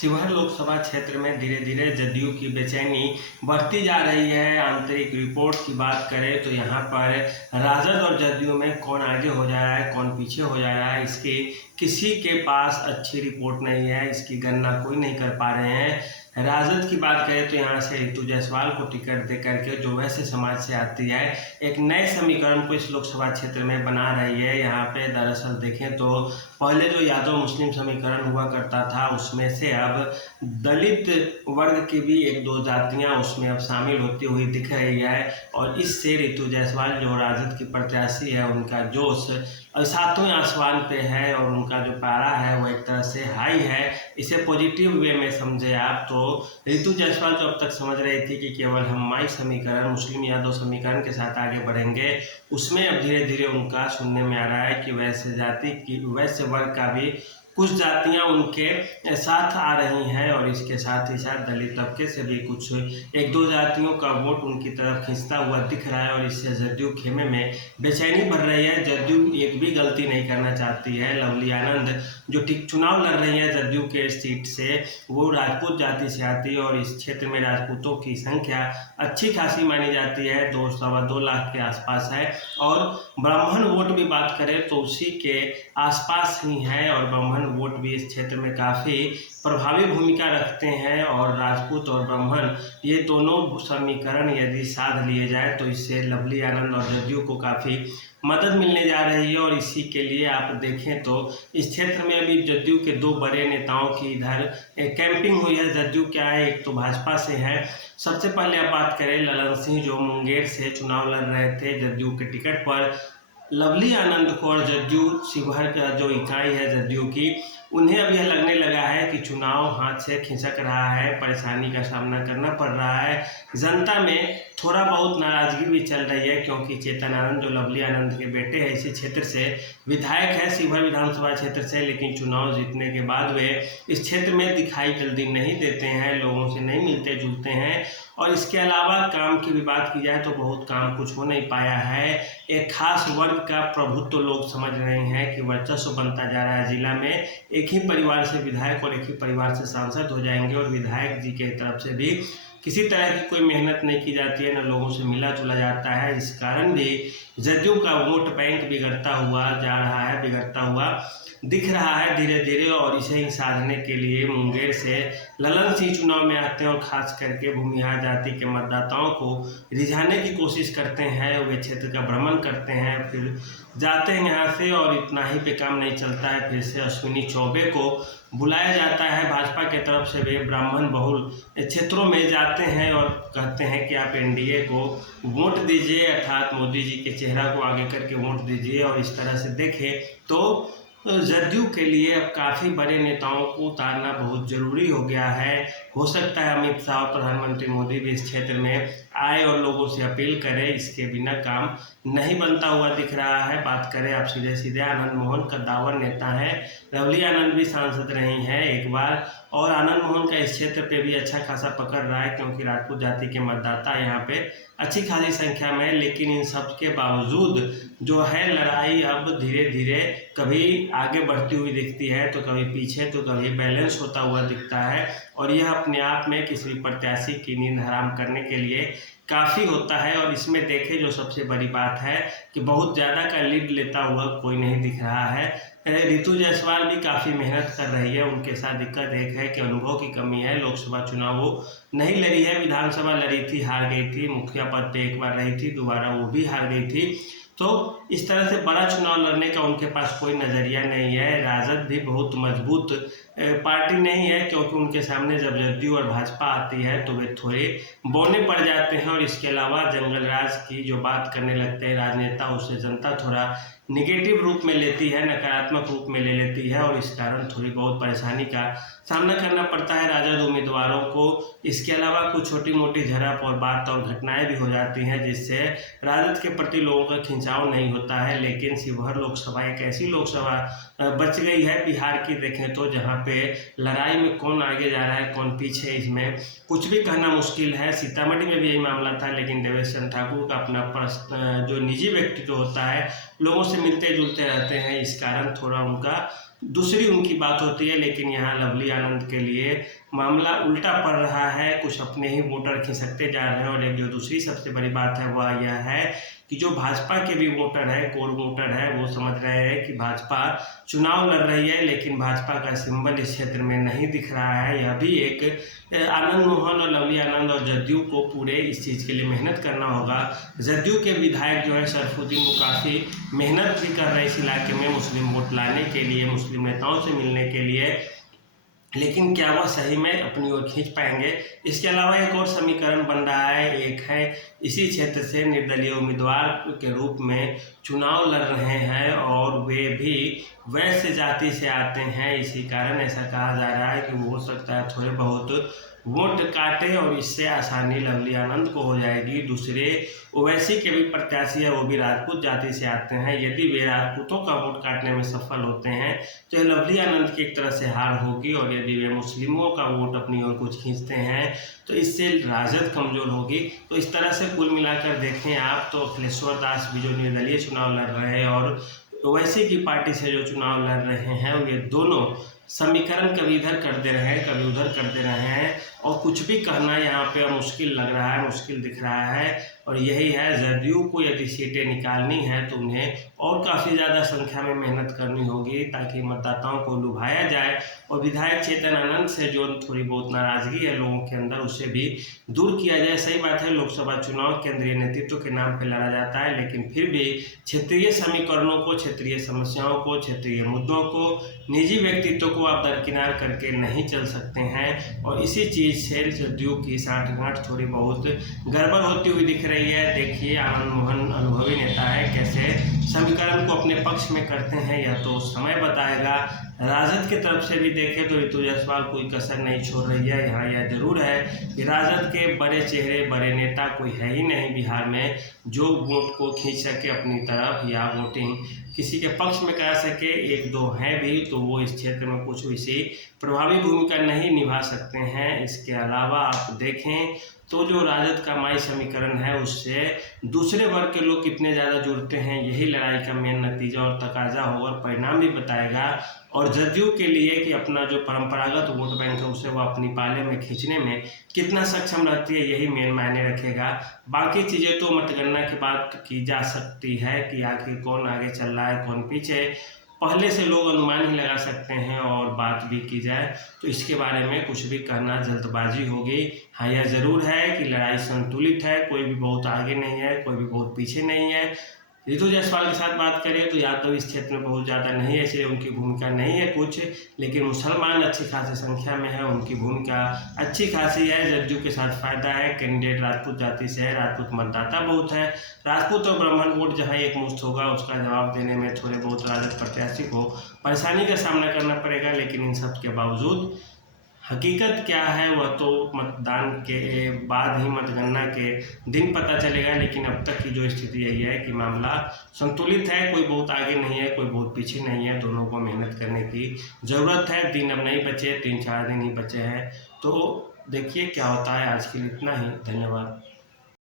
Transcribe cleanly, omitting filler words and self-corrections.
शिवहर लोकसभा क्षेत्र में धीरे धीरे जदयू की बेचैनी बढ़ती जा रही है। आंतरिक रिपोर्ट की बात करें तो यहाँ पर राजद और जदयू में कौन आगे हो जा रहा है, कौन पीछे हो जा रहा है, इसकी किसी के पास अच्छी रिपोर्ट नहीं है। इसकी गणना कोई नहीं कर पा रहे हैं। राजद की बात करें तो यहाँ से रितु जायसवाल को टिकट दे करके, जो वैसे समाज से आती है, एक नए समीकरण को इस लोकसभा क्षेत्र में बना रही है। यहाँ पे दरअसल देखें तो पहले जो यादव मुस्लिम समीकरण हुआ करता था, उसमें से अब दलित वर्ग की भी एक दो जातियां उसमें अब शामिल होती हुई दिख रही है। और इससे रितु जायसवाल जो राजद की प्रत्याशी है, उनका जोश सातवें आसमान पे है और उनका जो पारा है वो एक तरह से हाई है। इसे पॉजिटिव वे में समझे आप तो रितु जायसवाल जो अब तक समझ रही थी कि केवल हम माई समीकरण, मुस्लिम यादव समीकरण के साथ आगे बढ़ेंगे, उसमें अब धीरे धीरे उनका सुनने में आ रहा है कि वैश्य जाति की, वैश्य वर्ग का भी कुछ जातियां उनके साथ आ रही हैं और इसके साथ ही साथ दलित तबके से भी कुछ एक दो जातियों का वोट उनकी तरफ खींचता हुआ दिख रहा है। और इससे जदयू खेमे में बेचैनी बढ़ रही है। जदयू एक भी गलती नहीं करना चाहती है। लवली आनंद जो चुनाव लड़ रही है जदयू के सीट से, वो राजपूत जाति से आती है और इस क्षेत्र में राजपूतों की संख्या अच्छी खासी मानी जाती है, 2-2.25 लाख के आसपास है। और ब्राह्मण वोट भी बात करें तो उसी के आसपास ही है और ब्राह्मण वोट भी इस क्षेत्र में काफ़ी प्रभावी भूमिका रखते हैं। और राजपूत और ब्राह्मण ये दोनों समीकरण यदि साध लिए जाए तो इससे लवली आनंद और जदयू को काफ़ी मदद मिलने जा रही है। और इसी के लिए आप देखें तो इस क्षेत्र में अभी जदयू के दो बड़े नेताओं की इधर कैंपिंग हुई है। जदयू क्या है, एक तो भाजपा से है। सबसे पहले आप बात करें ललन सिंह जो मुंगेर से चुनाव लड़ रहे थे जदयू के टिकट पर। लवली आनंद को और जदयू शिवहर का जो इकाई है जदयू की, उन्हें अब यह लगने लगा है कि चुनाव हाथ से खिसक रहा है, परेशानी का सामना करना पड़ रहा है। जनता में थोड़ा बहुत नाराजगी भी चल रही है क्योंकि चेतन आनंद जो लवली आनंद के बेटे हैं, इसी क्षेत्र से विधायक है, शिवहर विधानसभा क्षेत्र से, लेकिन चुनाव जीतने के बाद वे इस क्षेत्र में दिखाई जल्दी नहीं देते हैं, लोगों से नहीं मिलते जुलते हैं। और इसके अलावा काम की भी बात की जाए तो बहुत काम कुछ हो नहीं पाया है। एक खास वर्ग का प्रभुत्व तो लोग समझ रहे हैं कि वर्चस्व बनता जा रहा है जिला में। एक ही परिवार से विधायक और एक ही परिवार से सांसद हो जाएंगे और विधायक जी के तरफ से भी किसी तरह की कोई मेहनत नहीं की जाती है, न लोगों से मिला जुला जाता है। इस कारण भी जदयू का वोट बैंक बिगड़ता हुआ जा रहा है, बिगड़ता हुआ दिख रहा है धीरे धीरे। और इसे ही साधने के लिए मुंगेर से ललन सिंह चुनाव में आते हैं और खास करके भूमिहार जाति के मतदाताओं को रिझाने की कोशिश करते हैं। वे क्षेत्र का भ्रमण करते हैं, फिर जाते हैं यहाँ से और इतना ही पे काम नहीं चलता है। फिर से अश्विनी चौबे को बुलाया जाता है भाजपा के तरफ से। वे ब्राह्मण बहुल क्षेत्रों में जाते हैं और कहते हैं कि आप एनडीए को वोट दीजिए, अर्थात मोदी जी के चेहरा को आगे करके वोट दीजिए। और इस तरह से देखें तो जदयू के लिए अब काफ़ी बड़े नेताओं को उतारना बहुत ज़रूरी हो गया है। हो सकता है अमित शाह और प्रधानमंत्री मोदी भी इस क्षेत्र में आए और लोगों से अपील करें, इसके बिना काम नहीं बनता हुआ दिख रहा है। बात करें आप सीधे सीधे, आनंद मोहन कद्दावर नेता है, लवली आनंद भी सांसद रही हैं एक बार, और आनंद मोहन का इस क्षेत्र पे भी अच्छा खासा पकड़ रहा है क्योंकि राजपूत जाति के मतदाता यहाँ पे अच्छी खासी संख्या में। लेकिन इन सब के बावजूद जो है लड़ाई अब धीरे धीरे कभी आगे बढ़ती हुई दिखती है तो कभी पीछे, तो कभी बैलेंस होता हुआ दिखता है। और यह अपने आप में किसी प्रत्याशी की नींद हराम करने के लिए काफ़ी होता है। और इसमें देखें जो सबसे बड़ी बात है कि बहुत ज़्यादा का लीड लेता हुआ कोई नहीं दिख रहा है। रितु जायसवाल भी काफ़ी मेहनत कर रही है। उनके साथ दिक्कत एक है कि अनुभव की कमी है। लोकसभा चुनाव वो नहीं लड़ी है, विधानसभा लड़ी थी, हार गई थी, मुखिया पद पे एक बार रही थी, दोबारा वो भी हार गई थी। तो इस तरह से बड़ा चुनाव लड़ने का उनके पास कोई नज़रिया नहीं है। राजद भी बहुत मजबूत पार्टी नहीं है क्योंकि उनके सामने जब जदयू और भाजपा आती है तो वे थोड़े बौने पड़ जाते हैं। और इसके अलावा जंगल राज की जो बात करने लगते हैं राजनेता, उससे जनता थोड़ा निगेटिव रूप में लेती है, नकारात्मक रूप में ले लेती है और इस कारण थोड़ी बहुत परेशानी का सामना करना पड़ता है राजद उम्मीदवारों को। इसके अलावा कुछ छोटी मोटी झड़प और बात और घटनाएं भी हो जाती हैं जिससे राजद के प्रति लोगों का खिंचाव नहीं होता है। लेकिन शिवहर लोकसभा एक ऐसी लोकसभा बच गई है बिहार की, देखें तो जहाँ पे लड़ाई में कौन आगे जा रहा है कौन पीछे, इसमें कुछ भी कहना मुश्किल है। सीतामढ़ी में भी यही मामला था, लेकिन देवेश चंद्र ठाकुर का अपना जो निजी व्यक्तित्व होता है, लोगों से मिलते जुलते रहते हैं, इस कारण थोड़ा उनका दूसरी उनकी बात होती है। लेकिन यहाँ लवली आनंद के लिए मामला उल्टा पड़ रहा है, कुछ अपने ही वोटर खिसकते जा रहे हैं। और एक जो दूसरी सबसे बड़ी बात है वह यह है कि जो भाजपा के भी वोटर है, कोर वोटर है, वो समझ रहे हैं कि भाजपा चुनाव लड़ रही है लेकिन भाजपा का सिंबल इस क्षेत्र में नहीं दिख रहा है। यह भी एक आनंद मोहन और लवली आनंद और जदयू को पूरे इस चीज़ के लिए मेहनत करना होगा। जदयू के विधायक जो है सरफुद्दीन, वो काफ़ी मेहनत भी कर रहे हैं इस इलाके में मुस्लिम वोट लाने के लिए, मुस्लिम नेताओं से मिलने के लिए, लेकिन क्या वह सही में अपनी ओर खींच पाएंगे। इसके अलावा एक और समीकरण बन रहा है। एक है इसी क्षेत्र से निर्दलीय उम्मीदवार के रूप में चुनाव लड़ रहे हैं और वे भी वैश्य जाति से आते हैं। इसी कारण ऐसा कहा जा रहा है कि वो हो सकता है थोड़े बहुत वोट काटे और इससे आसानी लवली आनंद को हो जाएगी। दूसरे ओवैसी के भी प्रत्याशी है, वो भी राजपूत जाति से आते हैं। यदि वे राजपूतों का वोट काटने में सफल होते हैं तो लवली आनंद की एक तरह से हार होगी। और यदि वे मुस्लिमों का वोट अपनी ओर कुछ खींचते हैं तो इससे राजद कमजोर होगी। तो इस तरह से कुल मिलाकर देखें आप तो अखिलेश्वर दास भी जो निर्दलीय चुनाव लड़ रहे हैं और ओवैसी की पार्टी से जो चुनाव लड़ रहे हैं, ये दोनों समीकरण कभी इधर कर दे रहे हैं, कभी उधर कर दे रहे हैं और कुछ भी कहना यहाँ पे मुश्किल लग रहा है, मुश्किल दिख रहा है। और यही है, जदयू को यदि सीटें निकालनी है तो उन्हें और काफ़ी ज़्यादा संख्या में मेहनत करनी होगी ताकि मतदाताओं को लुभाया जाए और विधायक चेतन आनंद से जो थोड़ी बहुत नाराज़गी है लोगों के अंदर, उसे भी दूर किया जाए। सही बात है, लोकसभा चुनाव केंद्रीय नेतृत्व के नाम पर लड़ा जाता है, लेकिन फिर भी क्षेत्रीय समीकरणों को, क्षेत्रीय समस्याओं को, क्षेत्रीय मुद्दों को, निजी व्यक्तित्व को आप दरकिनार करके नहीं चल सकते हैं। और इसी चीज़ से जदयू की साठगांठ थोड़ी बहुत गड़बड़ होती हुई दिख रही है। देखिए आनंद मोहन अनुभवी नेता है, कैसे समीकरण को अपने पक्ष में करते हैं यह तो समय बताएगा। राजद की तरफ से भी देखें तो ऋतु जायसवाल कोई कसर नहीं छोड़ रही है। यहाँ यह जरूर है कि राजद के बड़े चेहरे, बड़े नेता कोई है ही नहीं बिहार में जो वोट को खींच सके अपनी तरफ या वोटिंग किसी के पक्ष में करा सके। एक दो हैं भी तो वो इस क्षेत्र में कुछ वैसी प्रभावी भूमिका नहीं निभा सकते हैं। इसके अलावा आप देखें तो जो राजद का माई समीकरण है उससे दूसरे वर्ग के लोग कितने ज़्यादा जुड़ते हैं, यही लड़ाई का मेन नतीजा और तकाजा होगा, परिणाम भी बताएगा। और जदयू के लिए कि अपना जो परंपरागत वोट बैंक है उसे वो अपनी पाले में खींचने में कितना सक्षम रहती है, यही मेन मायने रखेगा। बाकी चीज़ें तो मतगणना के बाद की जा सकती है कि आखिर कौन आगे चल रहा है कौन पीछे, पहले से लोग अनुमान ही लगा सकते हैं। और बात भी की जाए तो इसके बारे में कुछ भी कहना जल्दबाजी होगी। हाँ, यह ज़रूर है कि लड़ाई संतुलित है, कोई भी बहुत आगे नहीं है, कोई भी बहुत पीछे नहीं है। ऋतु जायसवाल के साथ बात करें तो यादव इस क्षेत्र में बहुत ज़्यादा नहीं है, इसलिए उनकी भूमिका नहीं है कुछ, लेकिन मुसलमान अच्छी खासी संख्या में है, उनकी भूमिका अच्छी खासी है। जदयू के साथ फायदा है, कैंडिडेट राजपूत जाति से है, राजपूत मतदाता बहुत है। राजपूत और ब्राह्मण वोट जहाँ एक मुश्त होगा उसका जवाब देने में थोड़े बहुत राजद प्रत्याशी को परेशानी का सामना करना पड़ेगा। लेकिन इन सब के बावजूद हकीकत क्या है वह तो मतदान के बाद ही, मतगणना के दिन पता चलेगा। लेकिन अब तक की जो स्थिति यही है कि मामला संतुलित है, कोई बहुत आगे नहीं है, कोई बहुत पीछे नहीं है, दोनों को मेहनत करने की ज़रूरत है। दिन अब नहीं बचे, 3-4 दिन ही बचे हैं, तो देखिए क्या होता है। आज के लिए इतना ही, धन्यवाद।